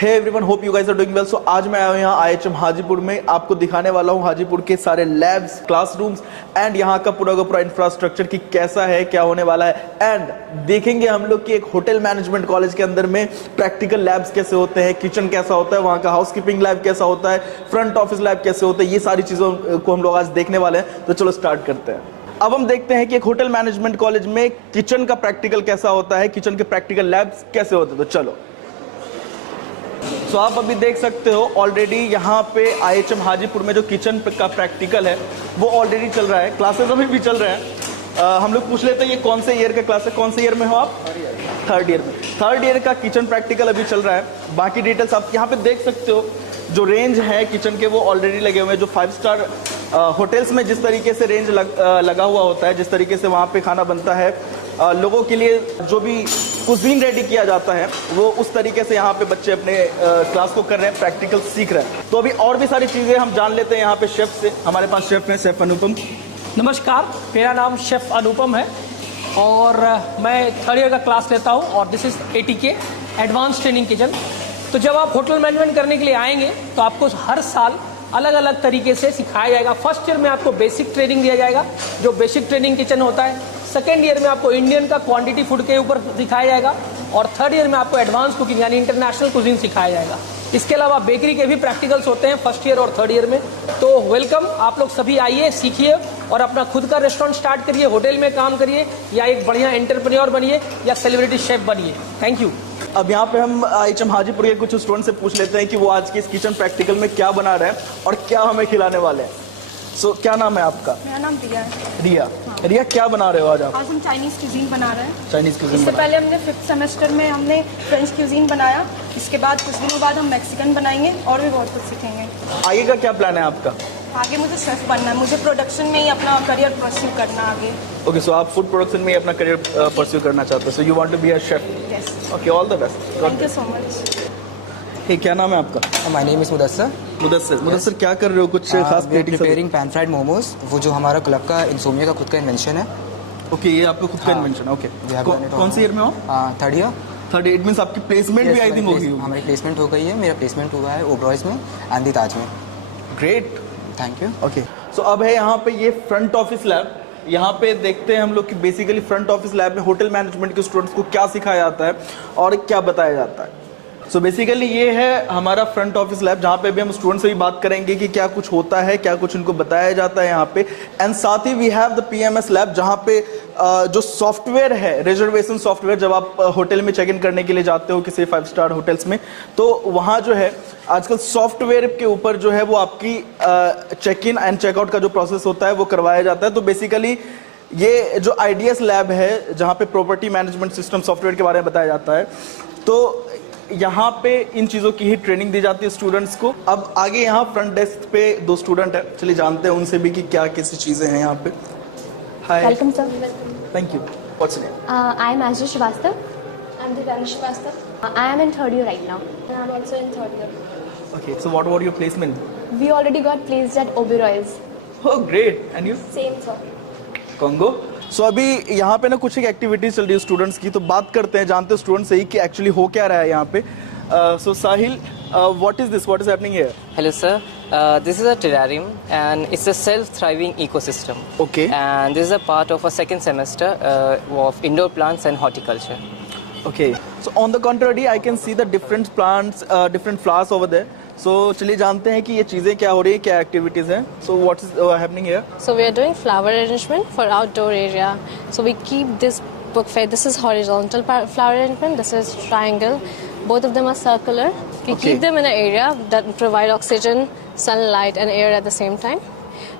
Hey everyone, hope you guys are doing well. So आज मैं आया हूँ यहाँ IHM हाजीपुर में। आपको दिखाने वाला हूँ हाजीपुर के सारे लैब्स, क्लासरूम्स एंड यहाँ का पूरा इंफ्रास्ट्रक्चर की कैसा है, क्या होने वाला है। एंड देखेंगे हम लोग कि एक होटल मैनेजमेंट कॉलेज के अंदर में प्रैक्टिकल लैब्स कैसे होते हैं, किचन कैसा होता है, वहाँ का हाउसकीपिंग लैब कैसा होता है, फ्रंट ऑफिस लैब कैसे होता है। ये सारी चीज़ों को हम लोग आज देखने वाले हैं। तो चलो स्टार्ट करते हैं। अब हम देखते हैं कि एक होटल मैनेजमेंट कॉलेज में किचन का प्रैक्टिकल कैसा होता है, किचन के प्रैक्टिकल लैब्स कैसे होते हैं। तो चलो। सो आप अभी देख सकते हो ऑलरेडी यहाँ पे IHM हाजीपुर में जो किचन का प्रैक्टिकल है वो ऑलरेडी चल रहा है। क्लासेस अभी भी चल रहे हैं। हम लोग पूछ लेते हैं ये कौन से ईयर का क्लास है, कौन से ईयर में हो आप? थर्ड ईयर में। थर्ड ईयर का किचन प्रैक्टिकल अभी चल रहा है। बाकी डिटेल्स आप यहाँ पे देख सकते हो। जो रेंज है किचन के वो ऑलरेडी लगे हुए हैं। जो 5 स्टार होटल्स में जिस तरीके से रेंज लगा हुआ होता है, जिस तरीके से वहाँ पे खाना बनता है, लोगों के लिए जो भी कुजीन रेडी किया जाता है वो उस तरीके से यहाँ पे बच्चे अपने क्लास को कर रहे हैं, प्रैक्टिकल सीख रहे हैं। तो अभी और भी सारी चीज़ें हम जान लेते हैं यहाँ पे शेफ से। हमारे पास शेफ हैं, शेफ अनुपम। नमस्कार, मेरा नाम शेफ अनुपम है और मैं थर्ड ईयर का क्लास लेता हूँ और this is ATK advance training kitchen. तो जब आप होटल मैनेजमेंट करने के लिए आएंगे तो आपको हर साल अलग अलग तरीके से सिखाया जाएगा। फर्स्ट ईयर में आपको बेसिक ट्रेनिंग दिया जाएगा जो बेसिक ट्रेनिंग किचन होता है। सेकेंड ईयर में आपको इंडियन का क्वांटिटी फूड के ऊपर सिखाया जाएगा और थर्ड ईयर में आपको एडवांस कुकिंग यानी इंटरनेशनल कुजीन सिखाया जाएगा। इसके अलावा बेकरी के भी प्रैक्टिकल्स होते हैं फर्स्ट ईयर और थर्ड ईयर में। तो वेलकम, आप लोग सभी आइए, सीखिए और अपना खुद का रेस्टोरेंट स्टार्ट करिए, होटल में काम करिए या एक बढ़िया एंटरप्रेन्योर बनिए या सेलिब्रिटी शेफ बनिए। Thank you. अब यहाँ पे हम IHM हाजीपुर के कुछ स्टूडेंट से पूछ लेते हैं कि वो आज के इस किचन प्रैक्टिकल में क्या बना रहे हैं और क्या हमें खिलाने वाले हैं। सो क्या नाम है आपका? मेरा नाम रिया है। रिया। हाँ। रिया, क्या बना रहे हो आज आप? आज हम चाइनीज़ क्यूजीन बना रहे हैं। Chinese cuisine. इससे पहले हमने 5th सेमेस्टर में हमने फ्रेंच क्यूजीन बनाया। इसके बाद कुछ दिनों बाद हम मैक्सिकन बनाएंगे और भी बहुत कुछ सीखेंगे। आगे का क्या प्लान है आपका? आगे मुझे शेफ बनना है। मुझे प्रोडक्शन में ही अपना करियर परस्यू करना आगे। ओके, सो आप फूड प्रोडक्शन में ही अपना करियर परस्यू करना चाहते हो। So you want to be a chef? Yes. Okay, all the best. Thank you so much. क्या नाम है आपका? My name is Mudassar. Mudassar क्या कर रहे हो? कुछ खास प्रिपेयरिंग पैन फ्राइड मोमोज, वो जो हमारा क्लब का इंसोमिया का खुद का इन्वेंशन है। ओके, ये आपका खुद का इन्वेंशन है। ओके, कौन से ईयर में हो? Third year. Third year. It means आपकी प्लेसमेंट भी आई थिंक होगी। हमारी प्लेसमेंट हो गई है। मेरा प्लेसमेंट हुआ है ओबरॉयज में एंड दी ताज में। Great, thank you. ओके, सो अब है यहाँ पे ये फ्रंट ऑफिस लैब। यहाँ पे देखते हैं हम लोग कि बेसिकली फ्रंट ऑफिस लैब में होटल मैनेजमेंट के स्टूडेंट्स को क्या सिखाया जाता है और क्या बताया जाता है। सो बेसिकली ये है हमारा फ्रंट ऑफिस लैब, जहाँ पे भी हम स्टूडेंट से भी बात करेंगे कि क्या कुछ होता है, क्या कुछ उनको बताया जाता है यहाँ पे। एंड साथ ही we have the PMS lab, जहाँ पे जो सॉफ्टवेयर है, रिजर्वेशन सॉफ्टवेयर, जब आप होटल में चेक इन करने के लिए जाते हो किसी 5 स्टार होटल्स में, तो वहाँ जो है आजकल सॉफ्टवेयर के ऊपर जो है वो आपकी चेक इन एंड चेकआउट का जो प्रोसेस होता है वो करवाया जाता है। तो बेसिकली ये जो IDS लैब है, जहाँ पे प्रॉपर्टी मैनेजमेंट सिस्टम सॉफ्टवेयर के बारे में बताया जाता है, तो यहाँ पे इन चीज़ों की ही ट्रेनिंग दी जाती है स्टूडेंट्स को। अब आगे यहाँ फ्रंट डेस्क पे 2 स्टूडेंट है, चलिए जानते हैं उनसे भी कि क्या कैसी चीज़ें हैं यहाँ पे। Hi. Welcome sir. Thank you. What's your name? I am Ashish Srivastava. I'm Divyansh Srivastava. I am in third year right now. And I'm also in third year. Okay, so what about your placement? We already got placed at Oberoi's. Oh great, and you? Same sir. Congo? सो अभी यहाँ पे ना कुछ एक activities चल रही है students की, तो बात करते हैं, जानते हैं स्टूडेंट्स से ही कि एक्चुअली हो क्या रहा है यहाँ पे। So Sahil, what is this, what is happening here? Hello sir, this is a terrarium and it's a self-thriving ecosystem. Okay. And this is a part of a second semester of indoor plants and horticulture. Okay. So on the contrary, I can see the different plants, different flowers over there. So चलिए जानते हैं कि ये चीज़ें क्या हो रही है, क्या एक्टिविटीज़ हैं. So what is happening here? So we are doing flower arrangement for outdoor area. So we keep this buffet. This is horizontal flower arrangement. This is triangle. Both of them are circular. We keep them in an area that provide oxygen, sunlight, and air at the same time.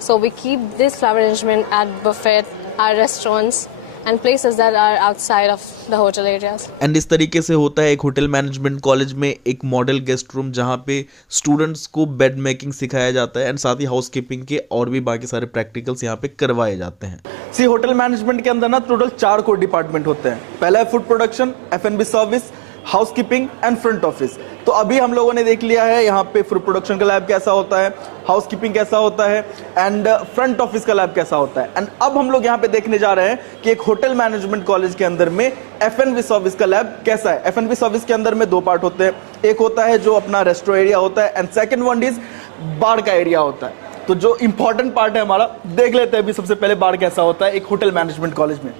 So we keep this flower arrangement at buffet, our restaurants, and places that are outside of the hotel areas. And इस तरीके से होता है एक hotel management college में एक model guest room, जहाँ पे स्टूडेंट्स को बेड मेकिंग सिखाया जाता है एंड साथ ही हाउस कीपिंग के और भी बाकी सारे प्रैक्टिकल्स यहाँ पे करवाए जाते हैं। सी होटल मैनेजमेंट के अंदर ना टोटल 4 कोर डिपार्टमेंट होते हैं। पहला है food production, F&B service, housekeeping and front office. तो अभी हम लोगों ने देख लिया है यहाँ पे फूड प्रोडक्शन का लैब कैसा होता है, हाउसकीपिंग कैसा होता है एंड फ्रंट ऑफिस का लैब कैसा होता है। एंड अब हम लोग यहाँ पे देखने जा रहे हैं कि एक होटल मैनेजमेंट कॉलेज के अंदर में F&B सर्विस का लैब कैसा है। F&B सर्विस के अंदर में दो पार्ट होते हैं, एक होता है जो अपना रेस्टोरेंट एरिया होता है एंड सेकंड वन इज बार का एरिया होता है। तो जो इंपॉर्टेंट पार्ट है हमारा, देख लेते हैं अभी सबसे पहले बार कैसा होता है एक होटल मैनेजमेंट कॉलेज में।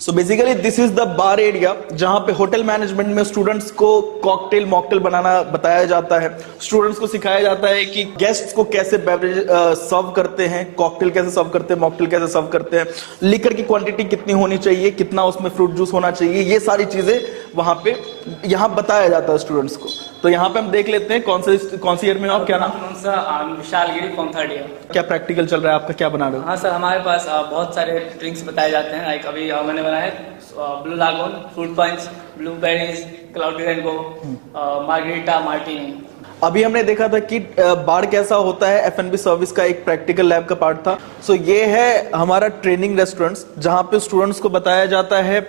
So basically this is the bar area जहां पे होटल मैनेजमेंट में स्टूडेंट्स को कॉकटेल मॉकटेल बनाना बताया जाता है। स्टूडेंट्स को सिखाया जाता है कि गेस्ट्स को कैसे बेवरेज सर्व करते हैं, कॉकटेल कैसे सर्व करते हैं, मॉकटेल कैसे सर्व करते हैं, लिकर की क्वांटिटी कितनी होनी चाहिए, कितना उसमें फ्रूट जूस होना चाहिए, ये सारी चीजें वहां पे यहाँ बताया जाता है स्टूडेंट्स को। तो यहाँ पे हम देख लेते हैं कौन सी ईयर में हो आप, क्या नाम? विशाल गिरी फ्रॉम थर्ड ईयर। क्या प्रैक्टिकल चल रहा है आपका, क्या बना रहे हो? हाँ सर, हमारे पास बहुत सारे ड्रिंक्स बताए जाते हैं। लाइक अभी मैंने बनाया है blue lagoon, fruit punch, blueberries, cloudy rainbow, margarita, martini. अभी हमने देखा था कि बार कैसा होता है, F&B सर्विस का एक प्रैक्टिकल लैब का पार्ट था। सो ये है हमारा ट्रेनिंग रेस्टोरेंट्स जहां पे स्टूडेंट्स को बताया जाता है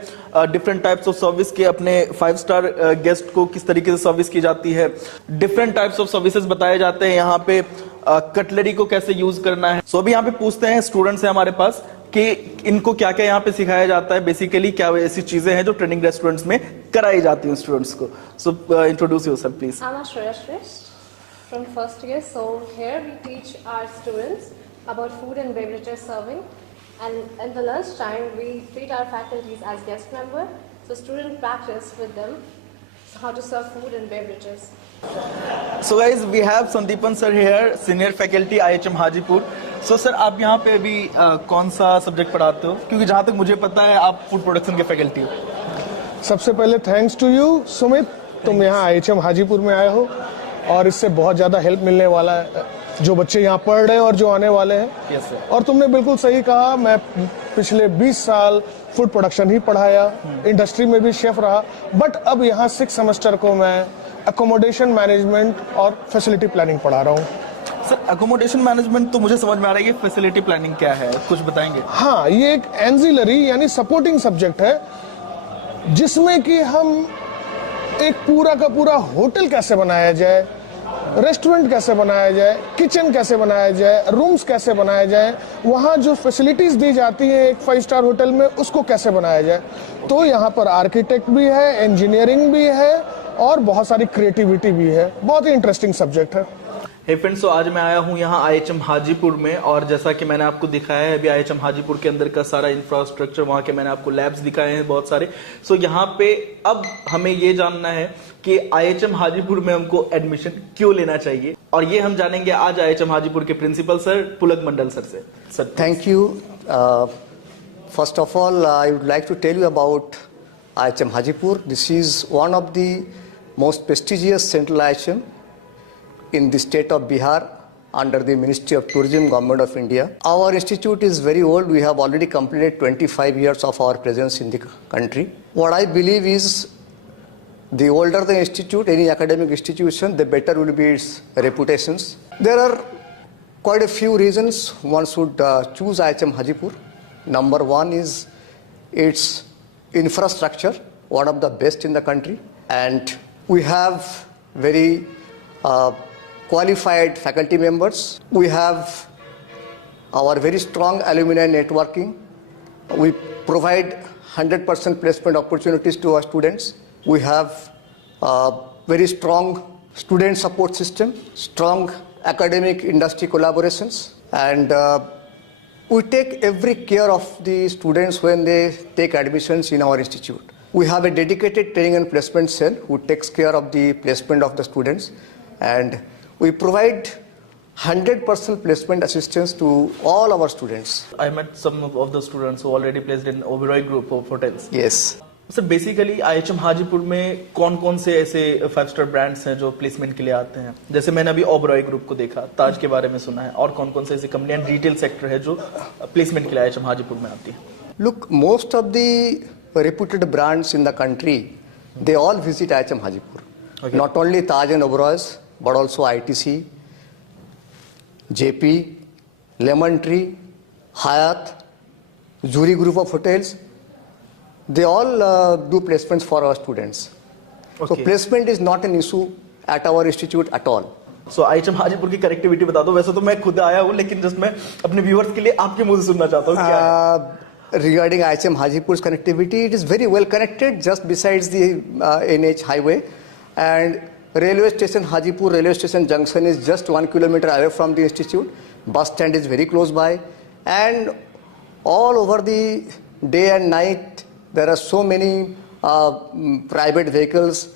डिफरेंट टाइप्स ऑफ सर्विस के, अपने 5 स्टार गेस्ट को किस तरीके से सर्विस की जाती है, डिफरेंट टाइप्स ऑफ सर्विसेज बताए जाते हैं यहाँ पे, कटलरी को कैसे यूज करना है। सो अभी यहाँ पे पूछते हैं, स्टूडेंट्स हैं हमारे पास, कि इनको क्या क्या यहाँ पे सिखाया जाता है, बेसिकली क्या ऐसी चीजें हैं जो ट्रेनिंग रेस्टोरेंट्स में कराई जाती हैं स्टूडेंट्स को। So introduce yourself please. I'm Ashwarya from first year. So here we teach our students about food and beverages serving, and in the lunch time we treat our faculties as guest member. So students practice with them how to serve food and beverages. So guys, we have Sandeepan sir here, senior faculty IHM Hajipur. So sir, आप यहाँ पे अभी कौन सा subject पढ़ाते हो? क्योंकि जहाँ तक मुझे पता है आप फूड प्रोडक्शन के फैकल्टी हो। सबसे पहले थैंक्स टू यू सुमित, तुम यहाँ IHM हाजीपुर में आए हो और इससे बहुत ज़्यादा हेल्प मिलने वाला है जो बच्चे यहाँ पढ़ रहे हैं और जो आने वाले हैं। Yes, sir. और तुमने बिल्कुल सही कहा, मैं पिछले 20 साल फूड प्रोडक्शन ही पढ़ाया, इंडस्ट्री में भी शेफ रहा, बट अब यहाँ 6 सेमेस्टर को मैं अकोमोडेशन मैनेजमेंट और फैसिलिटी प्लानिंग पढ़ा रहा हूँ। सर अकोमोडेशन मैनेजमेंट तो मुझे समझ में आ रहा है, ये फैसिलिटी प्लानिंग क्या है, कुछ बताएंगे? हाँ, ये एक एंजिलरी यानी सपोर्टिंग सब्जेक्ट है जिसमें कि हम एक पूरा का पूरा होटल कैसे बनाया जाए, रेस्टोरेंट कैसे बनाया जाए, किचन कैसे बनाया जाए, रूम्स कैसे बनाया जाए, वहाँ जो फैसिलिटीज दी जाती हैं एक 5 स्टार होटल में उसको कैसे बनाया जाए। तो यहाँ पर आर्किटेक्ट भी है, इंजीनियरिंग भी है और बहुत सारी क्रिएटिविटी भी है। बहुत ही इंटरेस्टिंग सब्जेक्ट है। हे फ्रेंड्स, तो आज मैं आया हूँ यहाँ IHM हाजीपुर में और जैसा कि मैंने आपको दिखाया है अभी IHM हाजीपुर के अंदर का सारा इंफ्रास्ट्रक्चर, वहाँ के मैंने आपको लैब्स दिखाए हैं बहुत सारे। सो यहाँ पे अब हमें ये जानना है कि IHM हाजीपुर में हमको एडमिशन क्यों लेना चाहिए, और ये हम जानेंगे आज IHM हाजीपुर के principal sir Pulak Mandal sir से। Sir thank you. First of all I would like to tell you about IHM Hajipur. This is one of the most prestigious central IHM in the state of Bihar under the Ministry of Tourism, Government of India. Our institute is very old. We have already completed 25 years of our presence in the country. What I believe is the older the institute, any academic institution, the better will be its reputations. There are quite a few reasons one should choose IHM Hajipur. Number one is its infrastructure, one of the best in the country, and we have very qualified faculty members. We have our very strong alumni networking. We provide 100% placement opportunities to our students. We have very strong student support system, strong academic industry collaborations, and we take every care of the students when they take admissions in our institute. We have a dedicated training and placement cell who takes care of the placement of the students, and we provide 100% placement assistance to all our students. I met some of the students who already placed in Oberoi group of hotels. Yes. Sir basically IHM Hajipur में कौन कौन से ऐसे 5 star brands हैं जो placement के लिए आते हैं? जैसे मैंने अभी ओबरॉय ग्रुप को देखा, ताज के बारे में सुना है, और कौन कौन से ऐसी कंपनी एंड रिटेल सेक्टर है जो प्लेसमेंट के लिए IHM हाजीपुर में आती है? Look, most of the reputed brands in the country, they all visit IHM Hajipur. Okay. Not only Taj and Oberoi's, but also ITC, JP, Lemon Tree, Hyatt, Zuri group of hotels. they all do placements for our students. So Okay. placement is not an issue at our institute at all. So IHM Hajipur की connectivity बता दो। वैसे तो मैं खुद आया हूँ, लेकिन जस्ट मैं अपने व्यूअर्स के लिए आपके मुंह से सुनना चाहता हूँ क्या है? Regarding IHM Hajipur's connectivity, it is very well connected just besides the NH highway, and railway station Hajipur railway station junction is just 1 kilometer away from the institute. Bus stand is very close by, and all over the day and night there are so many private vehicles,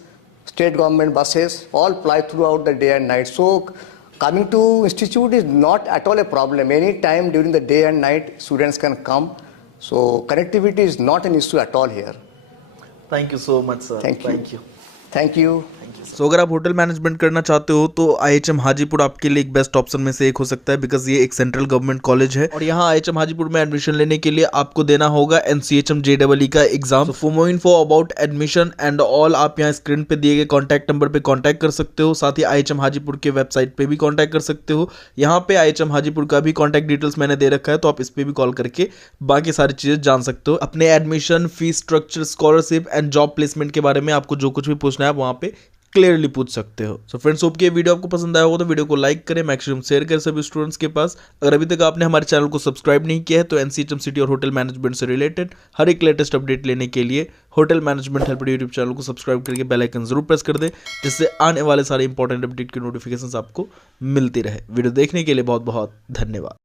state government buses, all ply throughout the day and night. So coming to institute is not at all a problem. Any time during the day and night students can come. So connectivity is not an issue at all here. Thank you so much sir. Thank you. Thank you. Thank you. सो अगर आप hotel management करना चाहते हो तो IHM Hajipur आपके लिए एक best option में से एक हो सकता है, बिकॉज ये एक सेंट्रल गवर्नमेंट कॉलेज है और यहाँ IHM हाजीपुर में एडमिशन लेने के लिए आपको देना होगा NCHM JEE का exam. For more info about admission and all आप यहाँ स्क्रीन पे दिए गए कॉन्टैक्ट नंबर पे कॉन्टैक्ट कर सकते हो। साथ ही IHM हाजीपुर के वेबसाइट पे भी कॉन्टैक्ट कर सकते हो। यहाँ पे IHM हाजीपुर का भी कॉन्टैक्ट डिटेल्स मैंने दे रखा है, तो आप इस पे भी कॉल करके बाकी सारी चीजें जान सकते हो। अपने admission, fees structure, scholarship and job placement के बारे में आपको जो कुछ भी पूछना है आप वहाँ पे क्लियरली पूछ सकते हो। सो फ्रेंड्स, होप कि ये वीडियो आपको पसंद आया होगा, तो वीडियो को लाइक करें, मैक्सिमम शेयर करें सभी स्टूडेंट्स के पास। अगर अभी तक आपने हमारे चैनल को सब्सक्राइब नहीं किया है तो NCHM सिटी और होटल मैनेजमेंट से रिलेटेड हर एक लेटेस्ट अपडेट लेने के लिए hotel management help YouTube channel को सब्सक्राइब करके बेल आइकन जरूर प्रेस कर दें, जिससे आने वाले सारे इंपॉर्टेंट अपडेट की नोटिफिकेशन आपको मिलती रहे। वीडियो देखने के लिए बहुत बहुत धन्यवाद।